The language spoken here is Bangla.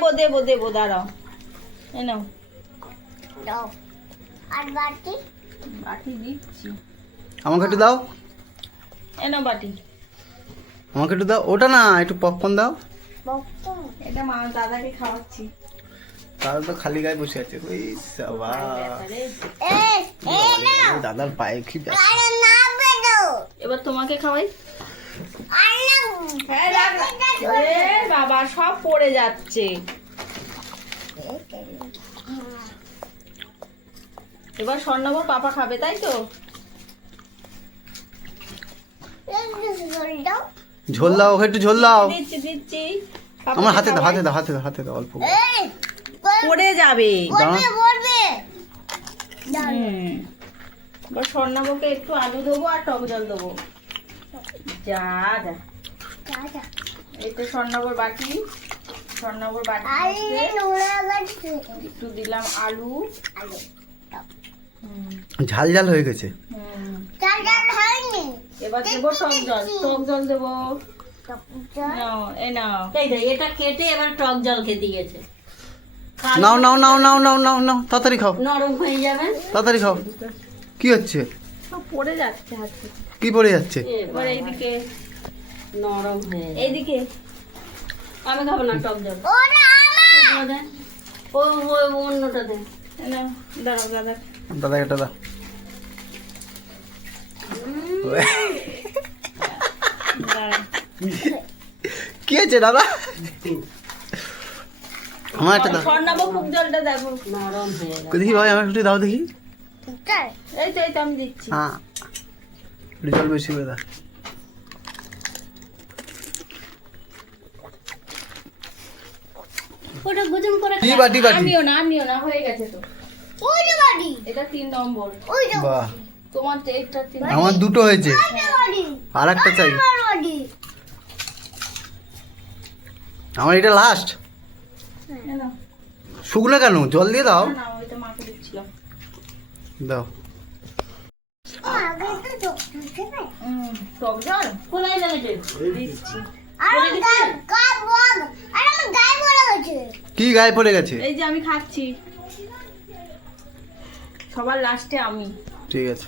দেবো দেবো দেবো, দাঁড়াও। এ নাও। দাও। আর বাটি? বাটি দিচ্ছি। আমাকে একটু দাও, এ নাও বাটি। আমাকে একটু দাও। ওটা না, একটু পপকর্ন দাও। বক্তা। এটা মা দাদাকে খাওয়াচ্ছি। তাহলে তো খালি গায়ে বসে আছে। ওই সাবা, এই এই নাও। দাদার পায়ে কি ব্যথা। আরে না বেদো। এবার তোমাকে খাওয়াই। আর নাও। হ্যাঁ, রাখ, রাখ। এ বাবা, সব পড়ে যাচ্ছে। এবার স্বর্ণবর পাপা খাবে, তাই তো? দাও। ঝোল দাও, ওকে একটু ঝোল দাও। দিচ্ছি দিচ্ছি। পাপাকে আমার হাতে দাও, খাওয়াই। হাতে দাও, হাতে দাও, হাতে দাও অল্প। এই পড়ে যাবে। বলবে বলবে। হুম। এবার স্বর্ণবকে একটু আলু দেবো আর টক জল দেবো। যা যা। দাদা। এটা স্বর্ণবর বাটি। স্বর্ণবর বাটি আরে নোরা গাছে। একটু দিলাম আলু। আলো। হুম। ঝাল ঝাল হয়ে গেছে। হুম। দাদা হয়নি। এবার দেবো টক জল, টক জল দেবো। দাও। নাও, এ নাও। এই দেখ, এটা কেটে এবার টক জল খেতে গেছে। নাও নাও নাও নাও নাও নাও নাও, তাড়াতাড়ি খাও, নরম হয়ে যাবে। তাড়াতাড়ি খাও। কি হচ্ছে? সব পড়ে যাচ্ছে হাত থেকে। কি পড়ে যাচ্ছে? এবার এইদিকে, নরম হয়ে যাবে। এইদিকে। আমি খাবো না টক জল। ওরা আমার। ওটা দে। ও ও অন্যটা দে। এ নাও, দাঁড়াও দাদা। দাদা এটা দাও। দাঁড়াও। কি হয়েছে দাদা? আমার একটা দাও। স্বর্ণাব খুব জলটা দেখো। নরম হয়ে যাবে। দেখি ভাই, আমার একটু দাও দেখি। চল। এই তো আমি দিচ্ছি। হ্যাঁ, একটু জল বেশি করে দাও। ওটা গুজুম করে কি বাটি বাটি? আমিও না হয়ে গেছে তো। ওই যে বাড়ি। এটা 3 নম্বর। ওই যে বাহ, তোমার এটা 3 আমার দুটো হয়েছে, বাড়ি। আর একটা চাই। আমার বাড়ি। আমার এটা লাস্ট। না শুকনো কেন? জল দিয়ে দাও। না, ওইটা মাকে দিচ্ছিলাম। দাও। আগে তো চোখে না। টক জল কোথায় লেগেছে? দিচ্ছি। আর আমার গায়ে বল। আর আমার গায়ে বলা গেছে। কি গায়ে পড়ে গেছে? এই যে আমি খাচ্ছি। সবার লাস্টে আমি। ঠিক আছে।